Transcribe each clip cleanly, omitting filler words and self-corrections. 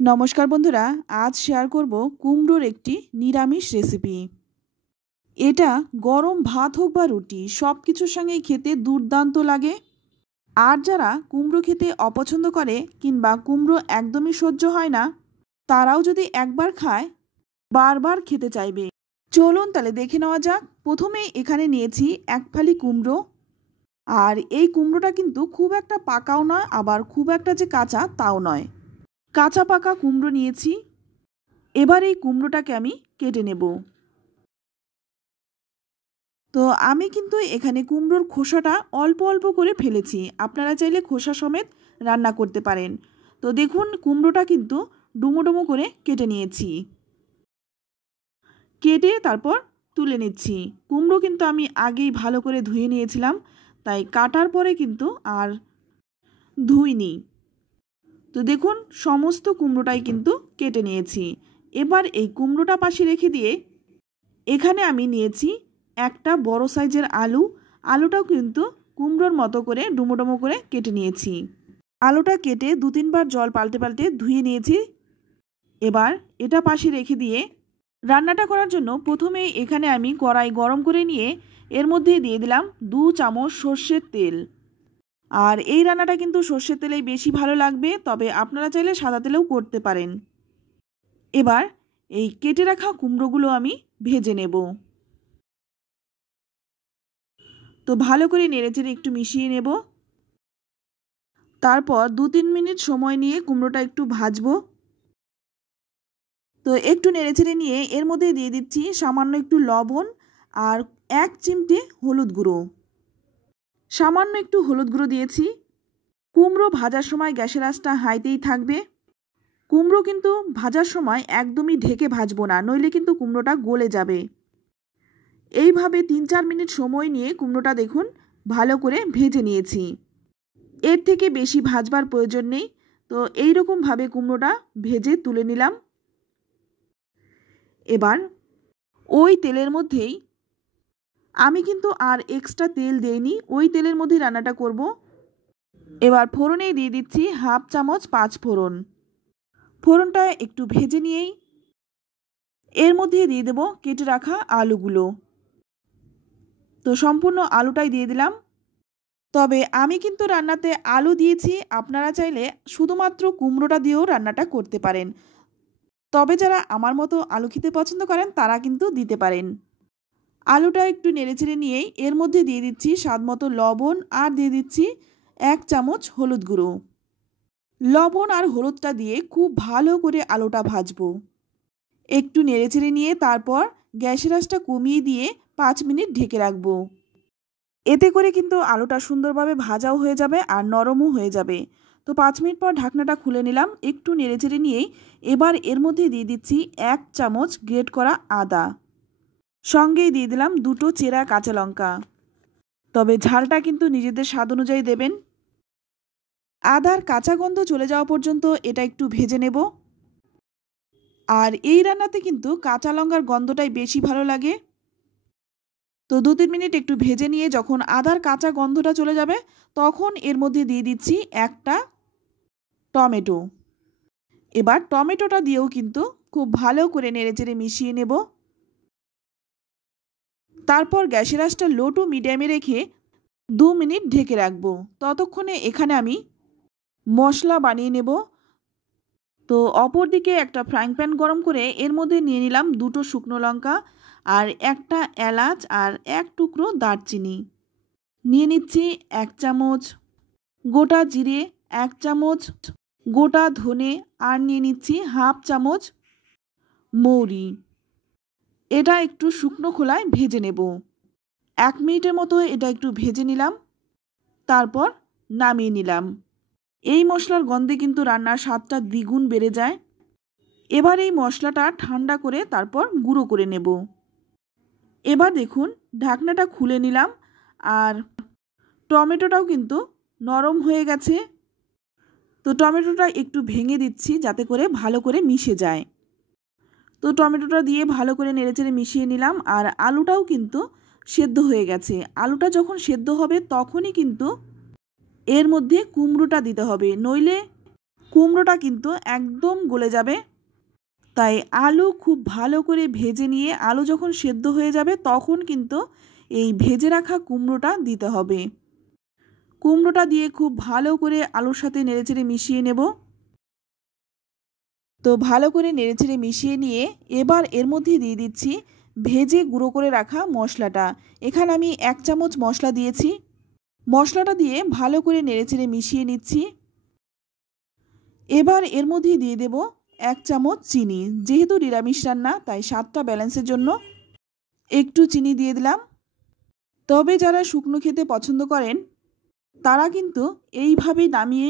নমস্কার বন্ধুরা, আজ শেয়ার করব কুমড়োর একটি নিরামিষ রেসিপি। এটা গরম ভাত হোক বা রুটি সব কিছুর সঙ্গেই খেতে দুর্দান্ত লাগে। আর যারা কুমড়ো খেতে অপছন্দ করে কিংবা কুমড়ো একদমই সহ্য হয় না, তারাও যদি একবার খায় বারবার খেতে চাইবে। চলুন তাহলে দেখে নেওয়া যাক। প্রথমে এখানে নিয়েছি এক ফালি কুমড়ো। আর এই কুমড়োটা কিন্তু খুব একটা পাকাও নয়, আবার খুব একটা যে কাঁচা তাও নয়, কাঁচা পাকা কুমড়ো নিয়েছি। এবার এই কুমড়োটাকে আমি কেটে নেব। তো আমি কিন্তু এখানে কুমড়োর খোসাটা অল্প অল্প করে ফেলেছি, আপনারা চাইলে খোসা সমেত রান্না করতে পারেন। তো দেখুন, কুমড়োটা কিন্তু ডুমো ডুমো করে কেটে নিয়েছি। কেটে তারপর তুলে নিচ্ছি। কুমড়ো কিন্তু আমি আগেই ভালো করে ধুয়ে নিয়েছিলাম, তাই কাটার পরে কিন্তু আর ধুইনি। তো দেখুন, সমস্ত কুমড়োটাই কিন্তু কেটে নিয়েছি। এবার এই কুমড়োটা পাশে রেখে দিয়ে এখানে আমি নিয়েছি একটা বড় সাইজের আলু। আলুটাও কিন্তু কুমড়োর মতো করে ডুমো ডুমো করে কেটে নিয়েছি। আলুটা কেটে 2-3 বার জল পাল্টে পাল্টে ধুয়ে নিয়েছি। এবার এটা পাশে রেখে দিয়ে রান্নাটা করার জন্য প্রথমেই এখানে আমি কড়াই গরম করে নিয়ে এর মধ্যে দিয়ে দিলাম 2 চামচ সর্ষের তেল। আর এই রান্নাটা কিন্তু সর্ষের তেলেই বেশি ভালো লাগবে, তবে আপনারা চাইলে সাদা তেলেও করতে পারেন। এবার এই কেটে রাখা কুমড়োগুলো আমি ভেজে নেব। তো ভালো করে নেড়েচেড়ে একটু মিশিয়ে নেব। তারপর 2-3 মিনিট সময় নিয়ে কুমড়োটা একটু ভাজবো। তো একটু নেড়েচেড়ে নিয়ে এর মধ্যে দিয়ে দিচ্ছি সামান্য একটু লবণ আর 1 চিমটে হলুদ গুঁড়ো। সামান্য একটু হলুদ গুঁড়ো দিয়েছি। কুমড়ো ভাজার সময় গ্যাসের আঁচটা হাইতেই থাকবে। কুমড়ো কিন্তু ভাজার সময় একদমই ঢেকে ভাজবো না, নইলে কিন্তু কুমড়োটা গলে যাবে। এইভাবে 3-4 মিনিট সময় নিয়ে কুমড়োটা দেখুন ভালো করে ভেজে নিয়েছি। এর থেকে বেশি ভাজবার প্রয়োজন নেই। তো এইরকমভাবে কুমড়োটা ভেজে তুলে নিলাম। এবার ওই তেলের মধ্যেই আমি কিন্তু আর এক্সট্রা তেল দেইনি, ওই তেলের মধ্যেই রান্নাটা করব। এবার ফোড়নে দিয়ে দিচ্ছি 1/2 চামচ 5 ফোড়ন। ফোড়নটা একটু ভেজে নিয়েই এর মধ্যে দিয়ে দেব কেটে রাখা আলুগুলো। তো সম্পূর্ণ আলুটাই দিয়ে দিলাম। তবে আমি কিন্তু রান্নাতে আলু দিয়েছি, আপনারা চাইলে শুধুমাত্র কুমড়োটা দিয়েও রান্নাটা করতে পারেন। তবে যারা আমার মতো আলু খেতে পছন্দ করেন তারা কিন্তু দিতে পারেন। আলুটা একটু নেড়েচেড়ে নিয়েই এর মধ্যে দিয়ে দিচ্ছি স্বাদমতো লবণ আর দিয়ে দিচ্ছি 1 চামচ হলুদ গুঁড়ো। লবণ আর হলুদটা দিয়ে খুব ভালো করে আলুটা ভাজবো। একটু নেড়েচেড়ে নিয়ে তারপর গ্যাসের আঁচটা কমিয়ে দিয়ে 5 মিনিট ঢেকে রাখবো। এতে করে কিন্তু আলুটা সুন্দরভাবে ভাজাও হয়ে যাবে আর নরমও হয়ে যাবে। তো 5 মিনিট পর ঢাকনাটা খুলে নিলাম। একটু নেড়েচেড়ে নিয়েই এবার এর মধ্যে দিয়ে দিচ্ছি 1 চামচ গ্রেট করা আদা। সঙ্গেই দিয়ে দিলাম 2টো চেরা কাঁচা লঙ্কা। তবে ঝালটা কিন্তু নিজেদের স্বাদ অনুযায়ী দেবেন। আদার কাঁচা গন্ধ চলে যাওয়া পর্যন্ত এটা একটু ভেজে নেব। আর এই রান্নাতে কিন্তু কাঁচা লঙ্কার গন্ধটাই বেশি ভালো লাগে। তো 2-3 মিনিট একটু ভেজে নিয়ে যখন আদার কাঁচা গন্ধটা চলে যাবে তখন এর মধ্যে দিয়ে দিচ্ছি একটা টমেটো। এবার টমেটোটা দিয়েও কিন্তু খুব ভালো করে নেড়েচেড়ে মিশিয়ে নেব। তারপর গ্যাসের আঁচটা লো টু মিডিয়ামে রেখে 2 মিনিট ঢেকে রাখবো। ততক্ষণে এখানে আমি মশলা বানিয়ে নেব। তো অপর দিকে একটা ফ্রাইং প্যান গরম করে এর মধ্যে নিয়ে নিলাম 2টো শুকনো লঙ্কা আর একটা এলাচ আর 1 টুকরো দারচিনি। নিয়ে নিচ্ছি 1 চামচ গোটা জিরে, 1 চামচ গোটা ধনে আর নিয়ে নিচ্ছি 1/2 চামচ মৌরি। এটা একটু শুকনো খোলায় ভেজে নেব। 1 মিনিটের মতো এটা একটু ভেজে নিলাম, তারপর নামিয়ে নিলাম। এই মশলার গন্ধে কিন্তু রান্নার স্বাদটা দ্বিগুণ বেড়ে যায়। এবার এই মশলাটা ঠান্ডা করে তারপর গুঁড়ো করে নেব। এবার দেখুন ঢাকনাটা খুলে নিলাম আর টমেটোটাও কিন্তু নরম হয়ে গেছে। তো টমেটোটা একটু ভেঙে দিচ্ছি যাতে করে ভালো করে মিশে যায়। তো টমেটোটা দিয়ে ভালো করে নেড়েচেড়ে মিশিয়ে নিলাম আর আলুটাও কিন্তু সেদ্ধ হয়ে গেছে। আলুটা যখন সেদ্ধ হবে তখনই কিন্তু এর মধ্যে কুমড়োটা দিতে হবে, নইলে কুমড়োটা কিন্তু একদম গলে যাবে। তাই আলু খুব ভালো করে ভেজে নিয়ে আলু যখন সেদ্ধ হয়ে যাবে তখন কিন্তু এই ভেজে রাখা কুমড়োটা দিতে হবে। কুমড়োটা দিয়ে খুব ভালো করে আলুর সাথে নেড়েচেড়ে মিশিয়ে নেব। তো ভালো করে নেড়েচেড়ে মিশিয়ে নিয়ে এবার এর মধ্যে দিয়ে দিচ্ছি ভেজে গুঁড়ো করে রাখা মশলাটা। এখানে আমি 1 চামচ মশলা দিয়েছি। মশলাটা দিয়ে ভালো করে নেড়েচেড়ে মিশিয়ে নিচ্ছি। এবার এর মধ্যে দিয়ে দেব 1 চামচ চিনি। যেহেতু নিরামিষ রান্না তাই স্বাদটা ব্যালেন্সের জন্য একটু চিনি দিয়ে দিলাম। তবে যারা শুকনো খেতে পছন্দ করেন তারা কিন্তু এইভাবেই নামিয়ে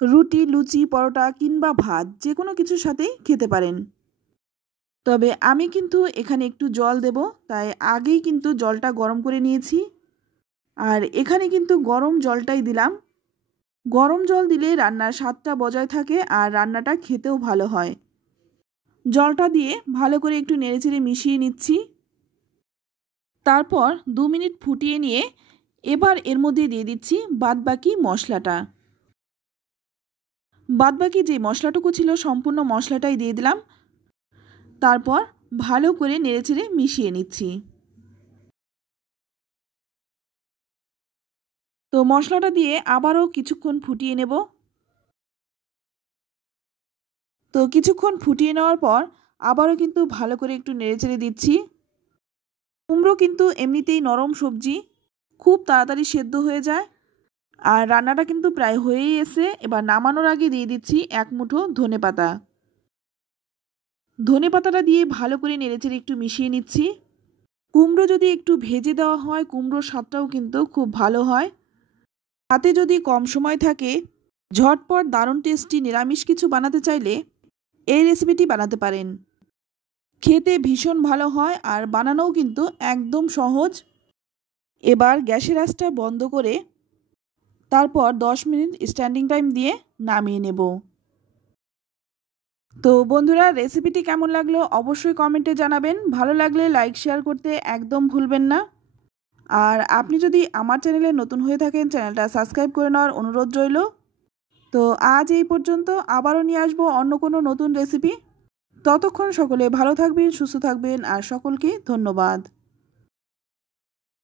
রুটি, লুচি, পরোটা কিংবা ভাত যে কোনো কিছুর সাথেই খেতে পারেন। তবে আমি কিন্তু এখানে একটু জল দেব, তাই আগেই কিন্তু জলটা গরম করে নিয়েছি। আর এখানে কিন্তু গরম জলটাই দিলাম। গরম জল দিলে রান্নার স্বাদটা বজায় থাকে আর রান্নাটা খেতেও ভালো হয়। জলটা দিয়ে ভালো করে একটু নেড়েচেড়ে মিশিয়ে নিচ্ছি। তারপর 2 মিনিট ফুটিয়ে নিয়ে এবার এর মধ্যে দিয়ে দিচ্ছি বাদবাকি মশলাটা। বাদবাকি যে মশলাটুকু ছিল সম্পূর্ণ মশলাটাই দিয়ে দিলাম। তারপর ভালো করে নেড়েচেড়ে মিশিয়ে নিচ্ছি। তো মশলাটা দিয়ে আবারও কিছুক্ষণ ফুটিয়ে নেব। তো কিছুক্ষণ ফুটিয়ে নেওয়ার পর আবারও কিন্তু ভালো করে একটু নেড়েচেড়ে দিচ্ছি। কুমড়ো কিন্তু এমনিতেই নরম সবজি, খুব তাড়াতাড়ি সেদ্ধ হয়ে যায়। আর রান্নাটা কিন্তু প্রায় হয়েই এসে। এবার নামানোর আগে দিয়ে দিচ্ছি 1 মুঠো ধনেপাতা। ধনেপাতাটা দিয়ে ভালো করে নেড়েচেড়ে একটু মিশিয়ে নিচ্ছি। কুমড়ো যদি একটু ভেজে দেওয়া হয় কুমড়োর স্বাদটাও কিন্তু খুব ভালো হয়। হাতে যদি কম সময় থাকে ঝটপট দারুণ টেস্টি নিরামিষ কিছু বানাতে চাইলে এই রেসিপিটি বানাতে পারেন। খেতে ভীষণ ভালো হয় আর বানানোও কিন্তু একদম সহজ। এবার গ্যাসের আঁচটা বন্ধ করে তারপর 10 মিনিট স্ট্যান্ডিং টাইম দিয়ে নামিয়ে নেব। তো বন্ধুরা, রেসিপিটি কেমন লাগলো অবশ্যই কমেন্টে জানাবেন। ভালো লাগলে লাইক শেয়ার করতে একদম ভুলবেন না। আর আপনি যদি আমার চ্যানেলে নতুন হয়ে থাকেন চ্যানেলটা সাবস্ক্রাইব করে নেওয়ার অনুরোধ রইল। তো আজ এই পর্যন্ত, আবারও নিয়ে আসবো অন্য কোনো নতুন রেসিপি। ততক্ষণ সকলে ভালো থাকবেন, সুস্থ থাকবেন আর সকলকে ধন্যবাদ।